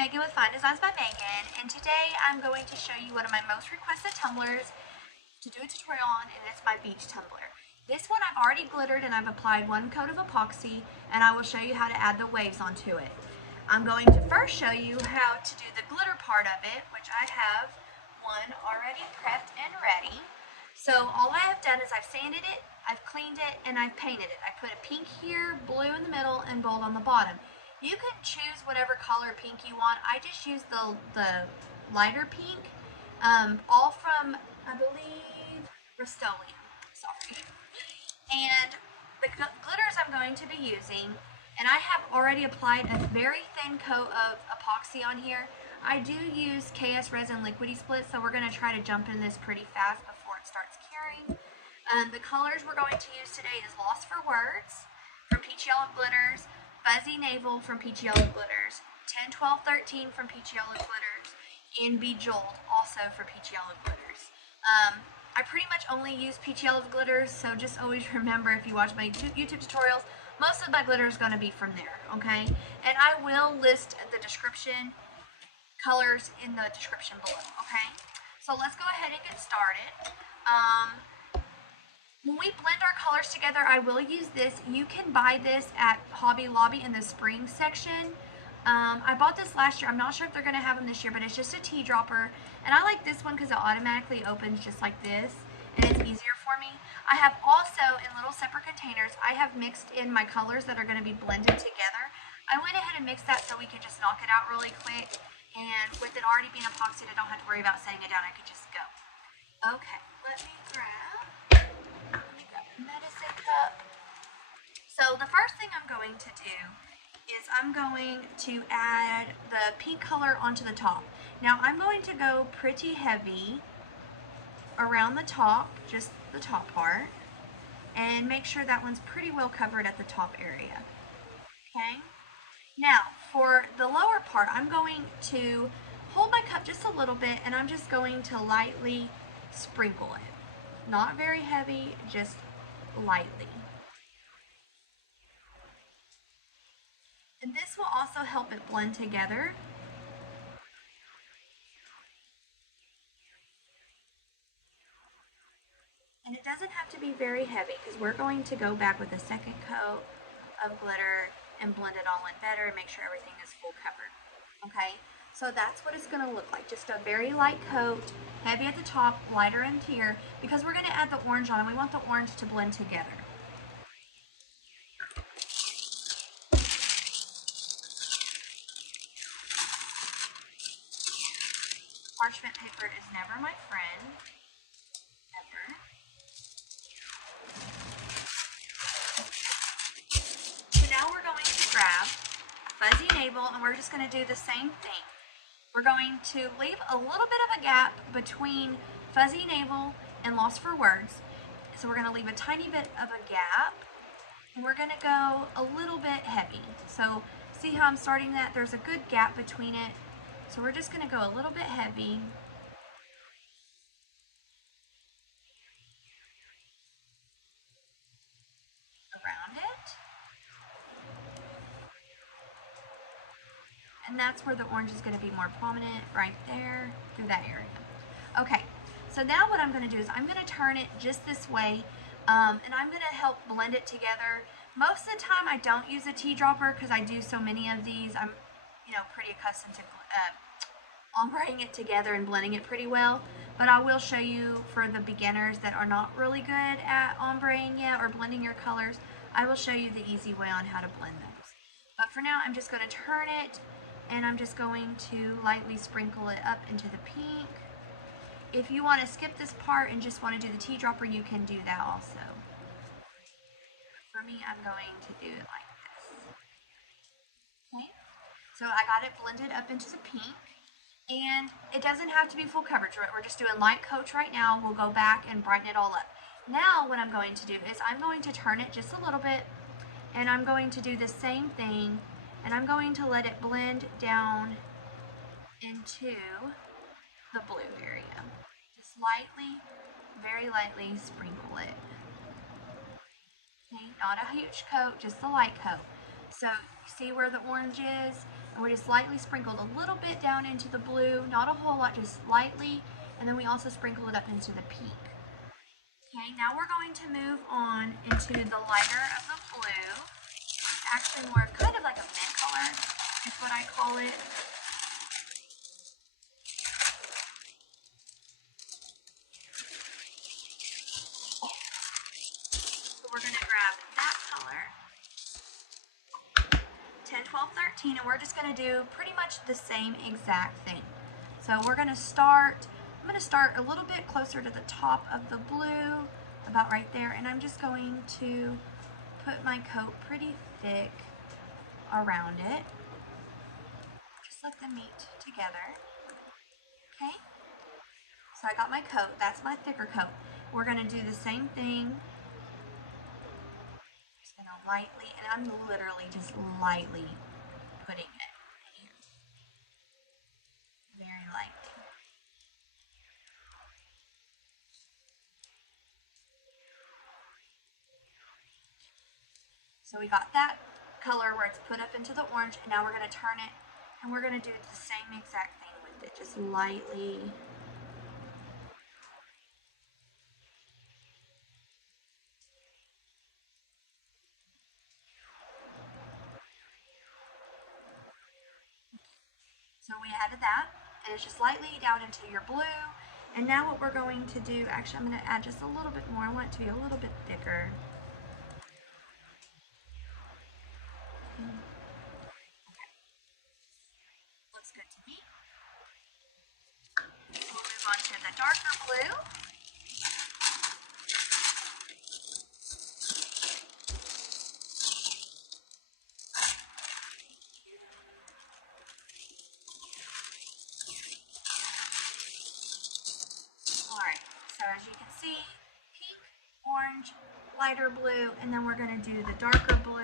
Megan with Fine Designs by Megan, and today I'm going to show you one of my most requested tumblers to do a tutorial on, and it's my beach tumbler. This one I've already glittered and I've applied one coat of epoxy, and I will show you how to add the waves onto it. I'm going to first show you how to do the glitter part of it, which I have one already prepped and ready. So all I have done is I've sanded it, I've cleaned it, and I've painted it. I put a pink here, blue in the middle, and gold on the bottom. You can choose whatever color pink you want. I just used the lighter pink, all from, I believe, Rust-Oleum. Sorry. And the glitters I'm going to be using, and I have already applied a very thin coat of epoxy on here. I do use KS Resin Liquidy Split, so we're going to try to jump in this pretty fast before it starts curing. The colors we're going to use today is Lost for Words from Peachy Glitters, Fuzzy Navel from Peachy Glitters, 10, 12, 13 from Peachy Glitters, and Bejeweled also for Peachy Glitters. I pretty much only use Peachy Glitters, so just always remember if you watch my YouTube tutorials, most of my glitter is going to be from there, okay? And I will list the description colors in the description below, okay? So let's go ahead and get started. When we blend our colors together, I will use this. You can buy this at Hobby Lobby in the spring section. I bought this last year. I'm not sure if they're going to have them this year, but it's just a tea dropper. And I like this one because it automatically opens just like this, and it's easier for me. I have also, in little separate containers, I have mixed in my colors that are going to be blended together. I went ahead and mixed that so we could just knock it out really quick. And with it already being epoxied, I don't have to worry about setting it down. I could just go. Okay, let me grab medicine cup. So the first thing I'm going to do is I'm going to add the pink color onto the top. Now I'm going to go pretty heavy around the top, just the top part, and make sure that one's pretty well covered at the top area. Okay? Now for the lower part, I'm going to hold my cup just a little bit, and I'm just going to lightly sprinkle it. Not very heavy, just lightly. And this will also help it blend together. And it doesn't have to be very heavy because we're going to go back with a second coat of glitter and blend it all in better and make sure everything is full covered. Okay, so that's what it's going to look like. Just a very light coat, heavy at the top, lighter in here, because we're going to add the orange on and we want the orange to blend together. Parchment paper is never my friend, ever. So now we're going to grab Fuzzy Navel and we're just going to do the same thing. We're going to leave a little bit of a gap between Fuzzy Navel and Lost for Words. So we're going to leave a tiny bit of a gap, and we're going to go a little bit heavy. So see how I'm starting that? There's a good gap between it. So we're just going to go a little bit heavy. Around it. And that's where the orange is going to be more prominent, right there, through that area. Okay, so now what I'm going to do is I'm going to turn it just this way, and I'm going to help blend it together. Most of the time I don't use a tea dropper because I do so many of these. I'm, pretty accustomed to ombreing it together and blending it pretty well. But I will show you for the beginners that are not really good at ombreing yet or blending your colors, I will show you the easy way on how to blend those. But for now, I'm just going to turn it, and I'm just going to lightly sprinkle it up into the pink. If you want to skip this part and just want to do the tea dropper, you can do that also. For me, I'm going to do it like this. Okay, so I got it blended up into the pink, and it doesn't have to be full coverage. We're just doing light coats right now. We'll go back and brighten it all up. Now what I'm going to do is I'm going to turn it just a little bit, and I'm going to do the same thing, and I'm going to let it blend down into the blue area. Just lightly, very lightly sprinkle it. Okay, not a huge coat, just a light coat. So you see where the orange is? And we just lightly sprinkled a little bit down into the blue, not a whole lot, just lightly. And then we also sprinkled it up into the pink. Okay, now we're going to move on into the lighter of the blue. Actually more kind of like a mint color is what I call it. So we're going to grab that color, 10, 12, 13, and we're just going to do pretty much the same exact thing. So we're going to start, I'm going to start a little bit closer to the top of the blue, about right there, and I'm just going to put my coat pretty thick around it. Just let them meet together. Okay? So I got my coat, that's my thicker coat. We're going to do the same thing. Just going to lightly, and I'm literally just lightly putting it in here. Very lightly. So we got that color where it's put up into the orange, and now we're going to turn it, and we're going to do the same exact thing with it, just lightly. So we added that, and it's just lightly down into your blue. And now what we're going to do, actually I'm going to add just a little bit more. I want it to be a little bit thicker. Okay. Looks good to me. So we'll move on to the darker blue. Alright, so as you can see, pink, orange, lighter blue, and then we're going to do the darker blue.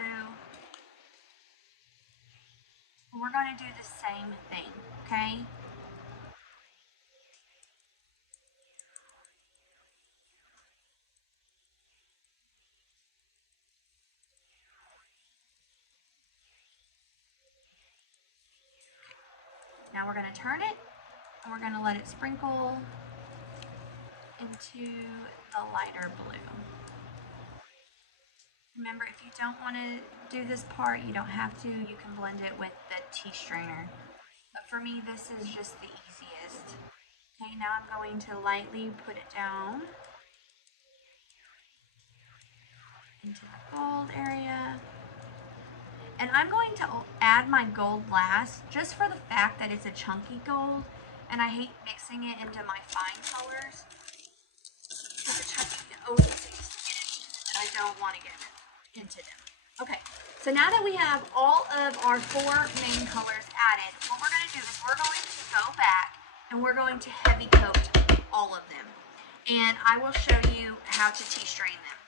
And we're going to do the same thing, okay? Now we're going to turn it, and we're going to let it sprinkle into the lighter blue. Remember, if you don't want to do this part, you don't have to. You can blend it with the tea strainer. But for me, this is just the easiest. Okay, now I'm going to lightly put it down into the gold area. And I'm going to add my gold last, just for the fact that it's a chunky gold, and I hate mixing it into my fine colors. Because the chunky always seems to get into it, and I don't want to get into them. Okay, so now that we have all of our 4 main colors added, what we're going to do is we're going to go back and we're going to heavy coat all of them. And I will show you how to tea strain them.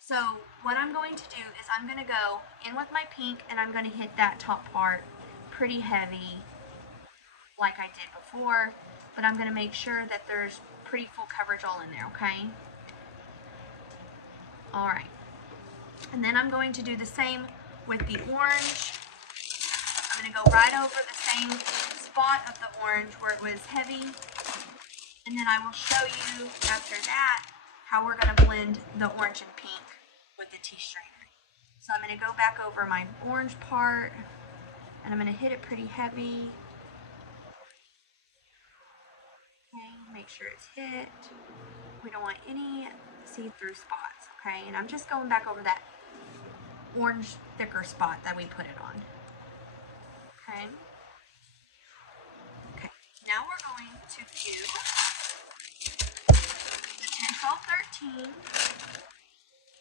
So what I'm going to do is I'm going to go in with my pink and I'm going to hit that top part pretty heavy like I did before, but I'm going to make sure that there's pretty full coverage all in there, okay? Alright. And then I'm going to do the same with the orange. I'm going to go right over the same spot of the orange where it was heavy. And then I will show you after that how we're going to blend the orange and pink with the tea strainer. So I'm going to go back over my orange part and I'm going to hit it pretty heavy. Okay, make sure it's hit. We don't want any see-through spots, okay? And I'm just going back over that orange thicker spot that we put it on. Okay. Okay, now we're going to do the 10, 12, 13,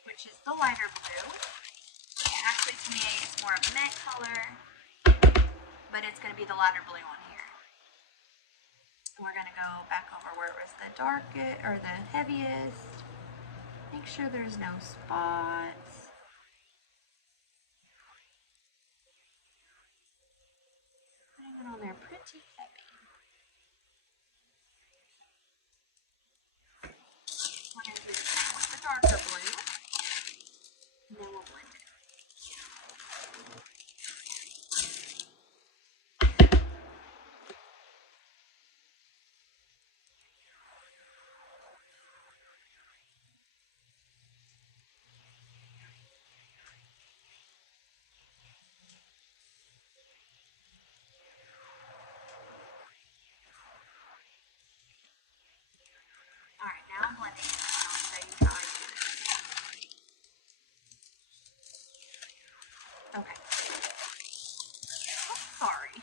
which is the lighter blue. And actually to me it's more of a mint color, but it's going to be the lighter blue on here. And we're going to go back over where it was the darkest or the heaviest. Make sure there's no spots. Putting it on there pretty heavy. We're going to do the same with the darker blue. And then we'll blend it. Sorry.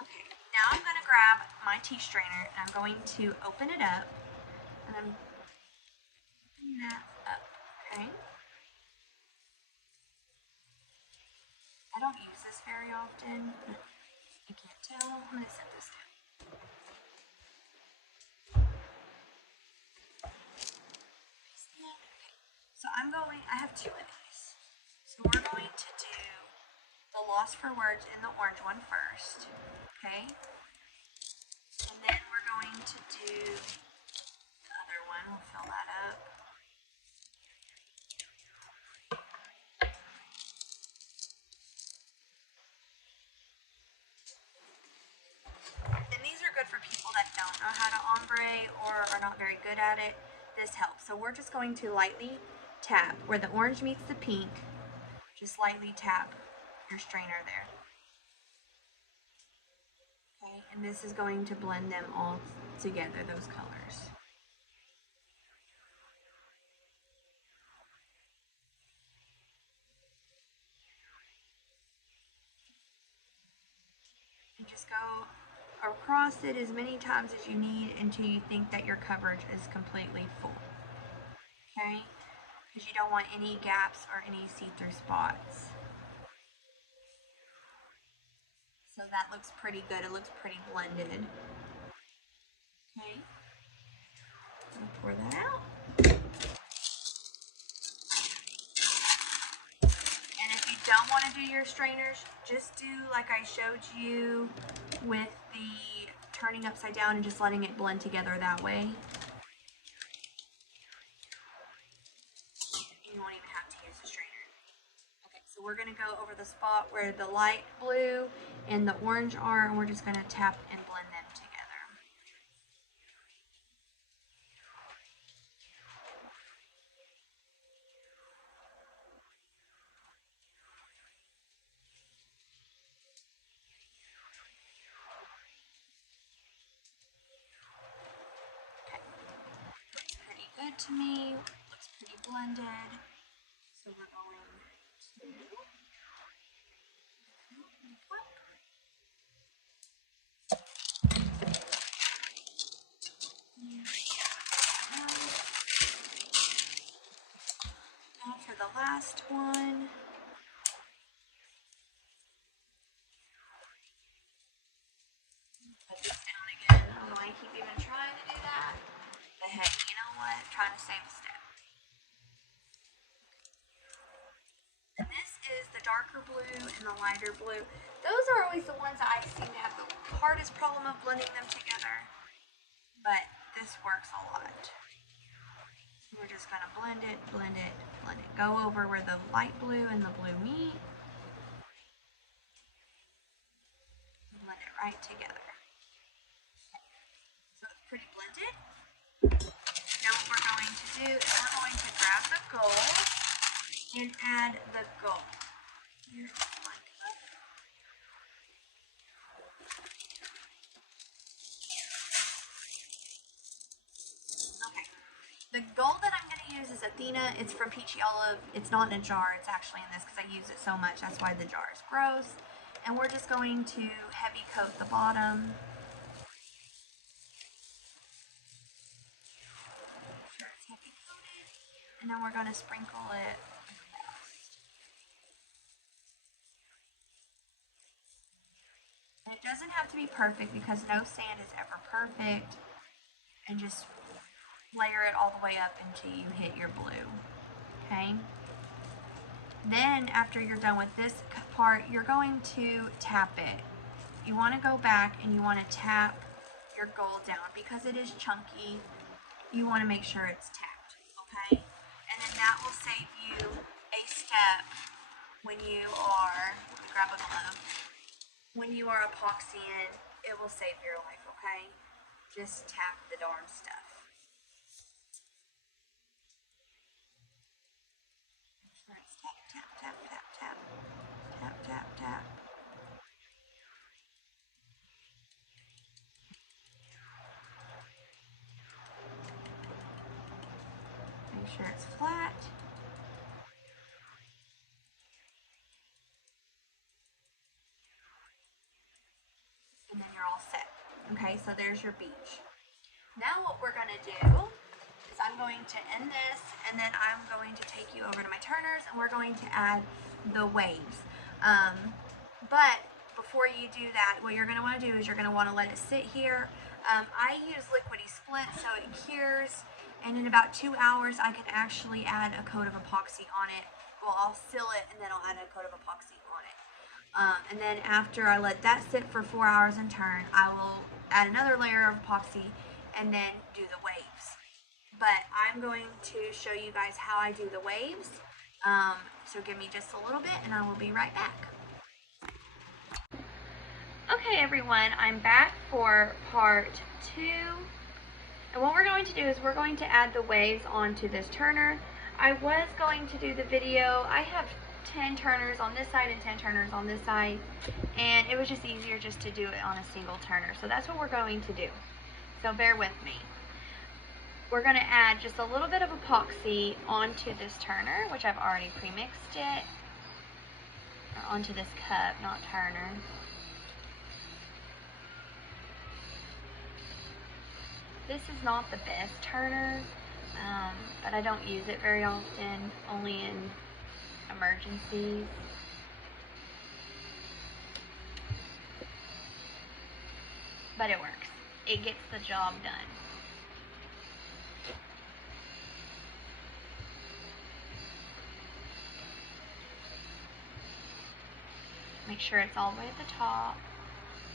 Okay, now I'm going to grab my tea strainer and I'm going to open it up. And I'm opening that up, okay? I don't use this very often. You can't tell. I'm going to set this down. Okay. So I have two of these. So we're going to do the Lost for Words in the orange one first, okay? And then we're going to do the other one. We'll fill that up. And these are good for people that don't know how to ombre or are not very good at it. This helps. So we're just going to lightly tap where the orange meets the pink. Just lightly tap your strainer there. Okay, and this is going to blend them all together, those colors. And just go across it as many times as you need until you think that your coverage is completely full. Okay? Because you don't want any gaps or any see-through spots. So that looks pretty good. It looks pretty blended. Okay? I'll pour that out. And if you don't want to do your strainers, just do like I showed you with the turning upside down and just letting it blend together that way. And you won't even have to use a strainer. Okay, so we're going to go over the spot where the light blue and the orange are, and we're just going to tap and blend them together. Okay, looks pretty good to me. Looks pretty blended. So we're going to now for the last one. Put this down again. I don't know why I keep even trying to do that. But hey, you know what? I'm trying to save a step. And this is the darker blue and the lighter blue. Those are always the ones that I seem to have the hardest problem of blending them together. But this works a lot. We're just going to blend it, blend it, blend it. Go over where the light blue and the blue meet. Blend it right together. So it's pretty blended. Now what we're going to do is we're going to grab the gold and add the gold. Here, like that. Okay. The gold that I'm going to use is Athena. It's from Peachy Olive. It's not in a jar. It's actually in this because I use it so much. That's why the jar is gross. And we're just going to heavy coat the bottom. Sure it's heavy coated. And then we're going to sprinkle it. And it doesn't have to be perfect because no sand is ever perfect. And just layer it all the way up until you hit your blue. Okay? Then after you're done with this part, you're going to tap it. You want to go back and you want to tap your gold down because it is chunky. You want to make sure it's tapped, okay? And then that will save you a step when you are, grab a glove, when you are epoxying, it will save your life, okay? Just tap the darn stuff. Tap, tap, tap, tap, tap, tap, tap. Make sure it's flat. Okay, so there's your beach. Now what we're going to do is I'm going to end this, and then I'm going to take you over to my turners, and we're going to add the waves. But before you do that, what you're going to want to do is you're going to want to let it sit here. I use liquidy split so it cures, and in about 2 hours I can actually add a coat of epoxy on it. Well, I'll seal it and then I'll add a coat of epoxy on it. And then after I let that sit for 4 hours and turn, I will add another layer of epoxy and then do the waves. But I'm going to show you guys how I do the waves. So give me just a little bit and I will be right back. Okay everyone, I'm back for part 2. And what we're going to do is we're going to add the waves onto this turner. I was going to do the video. I have 10 turners on this side and 10 turners on this side, and it was just easier just to do it on a single turner. So that's what we're going to do. So bear with me. We're going to add just a little bit of epoxy onto this turner, which I've already pre-mixed it, or onto this cup, not turner. This is not the best turner, but I don't use it very often, only in emergencies. But it works. It gets the job done. Make sure it's all the way at the top,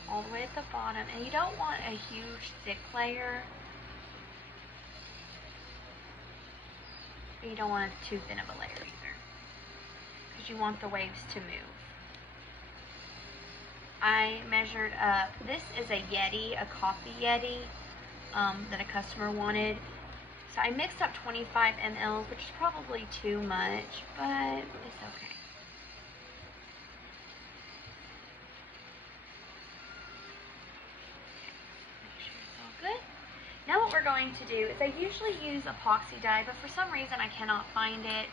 all the way at the bottom, and you don't want a huge thick layer. But you don't want too thin of a layer either, because you want the waves to move. I measured up, this is a Yeti, a coffee Yeti, that a customer wanted. So I mixed up 25 ml, which is probably too much, but it's okay. Make sure it's all good. Now what we're going to do is I usually use epoxy dye, but for some reason I cannot find it.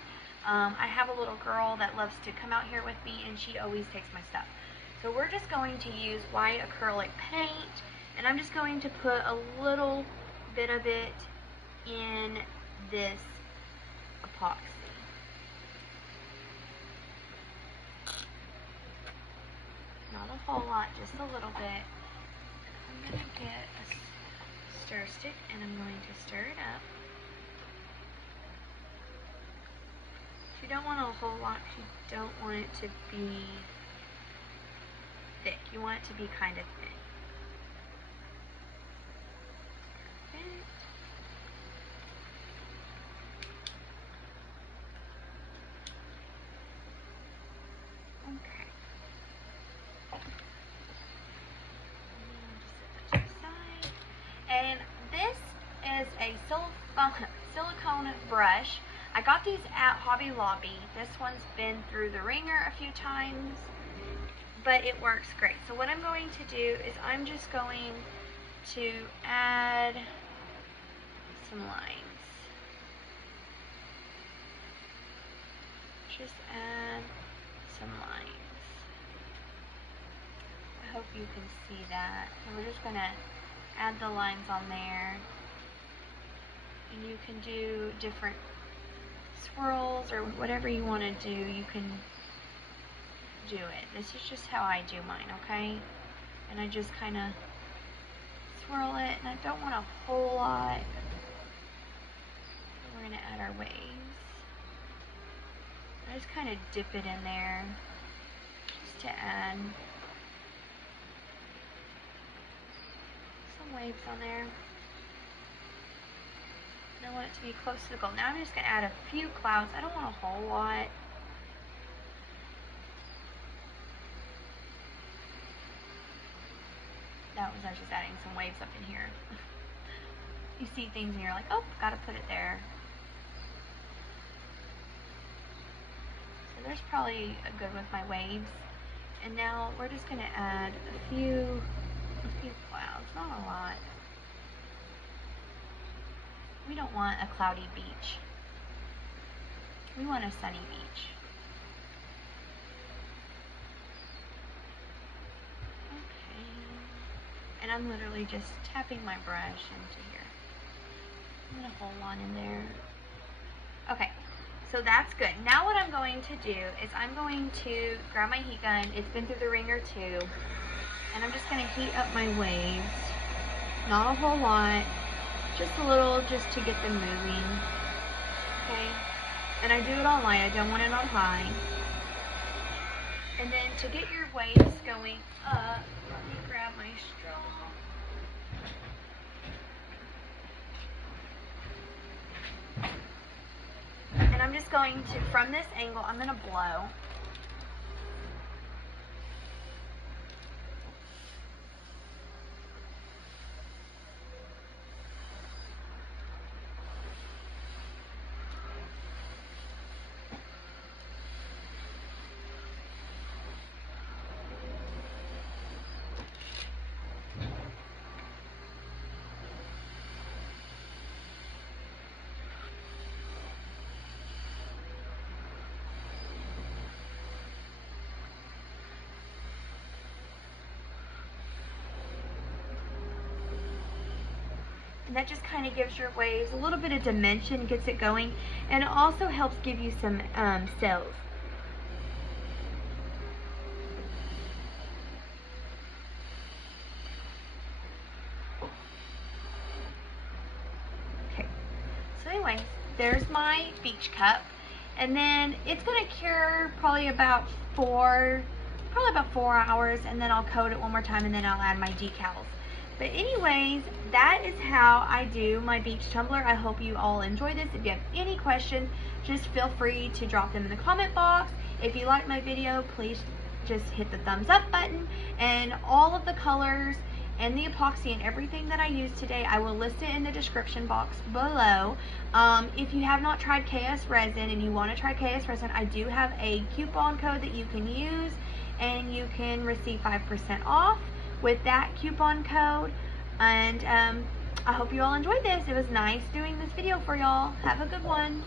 I have a little girl that loves to come out here with me, and she always takes my stuff. So we're just going to use white acrylic paint, and I'm just going to put a little bit of it in this epoxy. Not a whole lot, just a little bit. I'm going to get a stir stick and I'm going to stir it up. You don't want a whole lot, you don't want it to be thick. You want it to be kind of thin. Perfect. Okay. Just set that to the side. And this is a silicone brush. I got these at Hobby Lobby. This one's been through the ringer a few times, but it works great. So what I'm going to do is I'm just going to add some lines. Just add some lines. I hope you can see that. And we're just going to add the lines on there. And you can do different swirls or whatever you want to do, you can do it. This is just how I do mine, okay? And I just kind of swirl it, and I don't want a whole lot. We're going to add our waves. I just kind of dip it in there just to add some waves on there. I want it to be close to the gold. Now I'm just going to add a few clouds. I don't want a whole lot. That was, I was just adding some waves up in here. You see things and you're like, oh, gotta put it there. So there's probably a good with my waves. And now we're just going to add a few clouds, not a lot. We don't want a cloudy beach. We want a sunny beach. Okay. And And I'm literally just tapping my brush into here. I'm gonna hold on in there. Okay, so that's good. Now what I'm going to do is I'm going to grab my heat gun. It's been through the wringer too. And I'm just gonna heat up my waves. Not a whole lot, just a little, just to get them moving. Okay, and I do it on light, I don't want it on high. And then to get your waves going up, let me grab my straw. And I'm just going to, from this angle, I'm gonna blow. And that just kind of gives your waves a little bit of dimension, gets it going, and it also helps give you some cells. Okay, so anyways, there's my beach cup, and then it's gonna cure probably about 4 hours, and then I'll coat it one more time, and then I'll add my decals. But anyways, that is how I do my beach tumbler. I hope you all enjoy this. If you have any questions, just feel free to drop them in the comment box. If you like my video, please just hit the thumbs up button. And all of the colors and the epoxy and everything that I used today, I will list it in the description box below. If you have not tried KS resin and you want to try KS resin, I do have a coupon code that you can use, and you can receive 5% off with that coupon code. And I hope you all enjoyed this. It was nice doing this video for y'all. Have a good one.